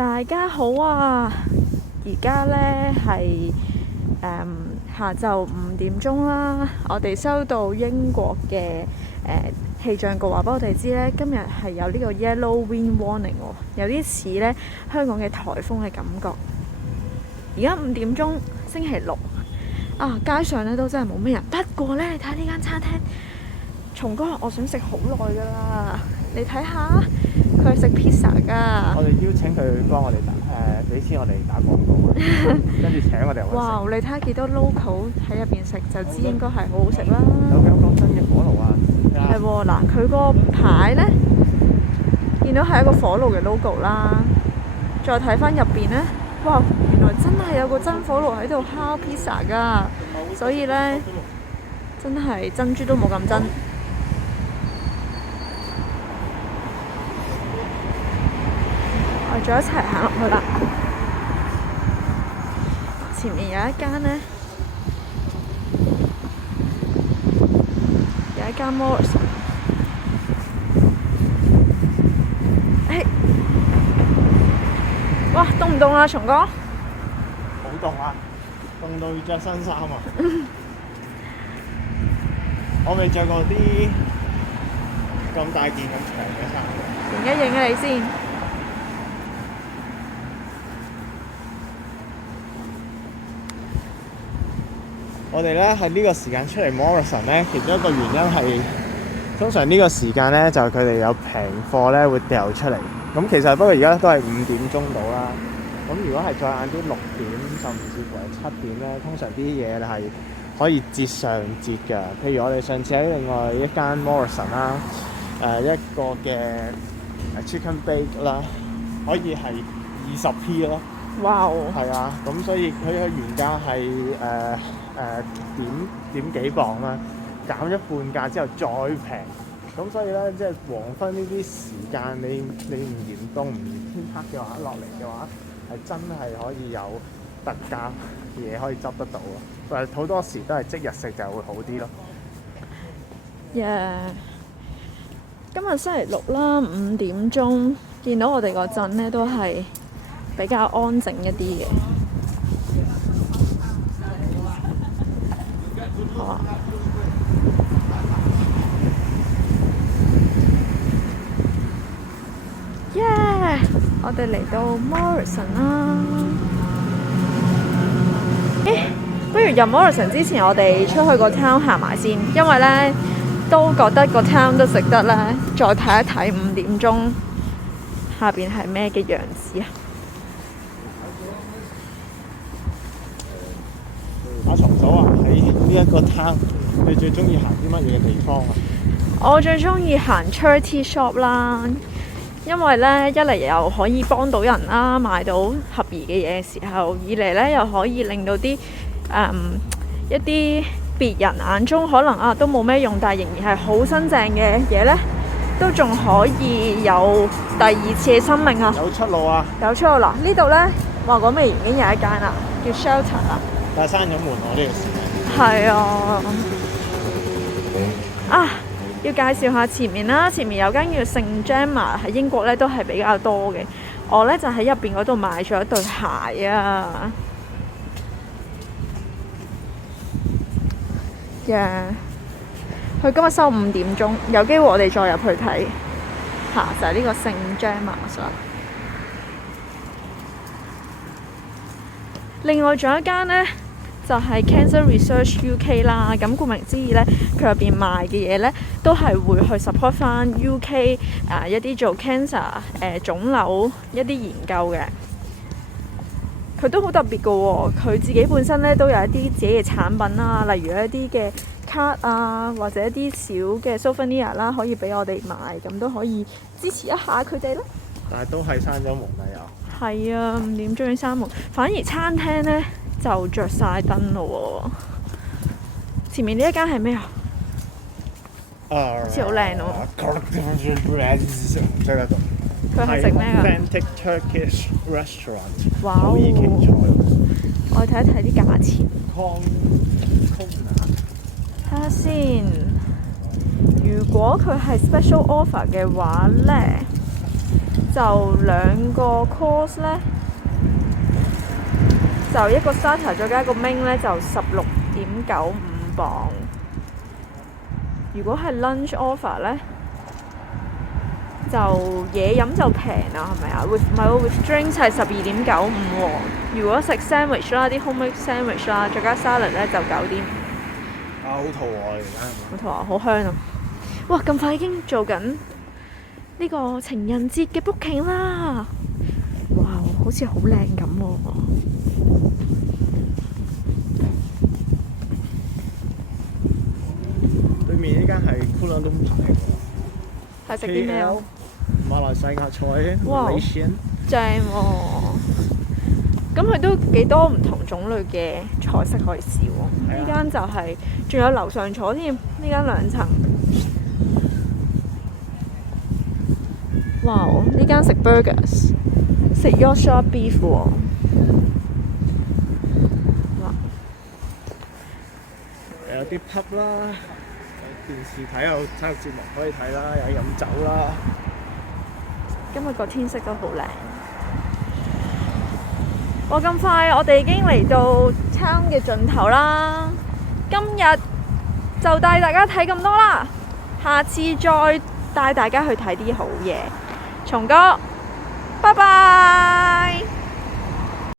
大家好啊！而家呢係下晝5點鐘啦。我哋收到英國嘅氣象局話俾我哋知呢，今日係有呢個 yellow wind warning 喎，有啲似呢香港嘅颱風嘅感覺。而家5點鐘，星期六啊，街上呢都真係冇咩人。不過呢，你睇下呢間餐廳，松哥，我想食好耐㗎啦。你睇下，佢係食 pizza 㗎。我哋邀請佢幫我哋俾錢我哋打廣告啊，跟住請我哋哇！你睇下幾多 local 喺入邊食，就知應該係好好食啦。有個真嘅火爐啊！係喎，嗱，佢個牌呢，見到係一個火爐嘅 logo 啦。再睇翻入邊呢，哇！原來真係有個真火爐喺度烤 pizza 㗎，所以呢，真係珍珠都冇咁真。我哋再一齊行落去啦。前面有一間呢，有一間 Morrison。哇，凍唔凍啊，松哥？好凍啊！凍到要着新衫啊！我未着過啲咁大件咁長嘅衫。影一影啊你先。我哋咧喺呢個時間出嚟 Morrison 咧，其中一個原因係通常呢個時間咧就佢哋有平貨咧會掉出嚟。咁其實不過而家都係5點鐘到啦。咁如果係再晏啲6點，甚至乎係7點咧，通常啲嘢係可以折上折㗎。譬如我哋上次喺另外一間 Morrison 啦，一個嘅chicken bake 啦，可以係20p 咯。哇！係啊，咁所以佢嘅原價係點幾磅啦，減一半價之後再平。咁所以咧，即係黃昏呢啲時間，你唔嫌凍唔嫌天黑嘅話，落嚟嘅話，係真係可以有特價嘢可以執得到咯。但係好多時都係即日食就會好啲咯。今日星期六啦，5點鐘，見到我哋個鎮咧都係比較安靜一啲嘅。好啊。我哋嚟到 Morrison 啦。不如入 Morrison 之前，我哋出去個 town 行埋先，因為咧都覺得個 town 都值得咧，再睇一睇5點鐘下邊係咩嘅樣子啊！阿松嫂啊，喺呢一個 town，你最中意行啲乜嘢嘅地方啊？我最中意行 charity shop 啦。因為咧，一嚟又可以幫到人啦，買到合宜嘅嘢嘅時候；二嚟咧又可以令到啲一啲別人眼中可能都冇咩用，但係仍然係好新淨嘅嘢咧，都仲可以有第二次嘅生命啊！有出路啊！有出路啦！呢度咧話講未已經有一間啦，叫 Shelter 啦。但係閂咗門喎，呢個時間。係啊！要介紹下前面啦，前面有間叫聖 Gemma， 喺英國咧都係比較多嘅。我咧就喺入邊嗰度買咗一對鞋啊。佢今日收5點鐘，有機會我哋再入去睇下，就係呢個聖 Gemma 啦。另外仲有一間咧，就係 Cancer Research UK 啦。咁顧名思義咧，佢入邊賣嘅嘢咧，都係會去 support 翻 UK 一啲做 cancer 腫瘤一啲研究嘅。佢都好特別嘅喎，佢自己本身咧都有一啲自己嘅產品啦，例如一啲嘅卡啊，或者一啲小嘅 souvenir 啦，可以俾我哋買，咁都可以支持一下佢哋咯。但係都係閂咗門啦又。係啊，5點鐘閂門，反而餐廳咧就着晒燈咯喎。前面呢一間係咩啊？好似好靚喎。唔識得讀。佢係食咩㗎？ Authentic Turkish Restaurant。哇！土耳其菜。我睇一睇啲價錢。睇下先。如果佢係 special offer 嘅話咧，就兩個 course 咧，就一個 starter 再加一個 main 咧，就16.95磅。如果係 lunch offer 咧，就嘢飲就平啦，係咪啊？唔係喎，with drinks 係12.95喎。如果食 sandwich 啦，啲 homemade sandwich 啦，再加 salad 咧就9.5。啊，好肚餓啊！而家好肚餓，好香啊！哇，咁快已經做緊呢個情人節嘅 booking 啦！哇，好似好靚咁喎。對面呢間係 Kuala Lumpur 係食啲咩啊？馬來西亞菜，哇 Malaysian 正喎！咁佢都幾多唔同種類嘅菜式可以試喎。呢間就係仲有樓上坐添，呢間2層。哇！呢間食 burgers， 食 Yorkshire beef 喎。哇！有啲 pub 啦，有電視睇，有體育節目可以睇啦，有飲酒啦。今日個天色都好靚。哇！咁快，我哋已經嚟到 town 嘅盡頭啦。今日就帶大家睇咁多啦，下次再帶大家去睇啲好嘢。松哥，拜拜。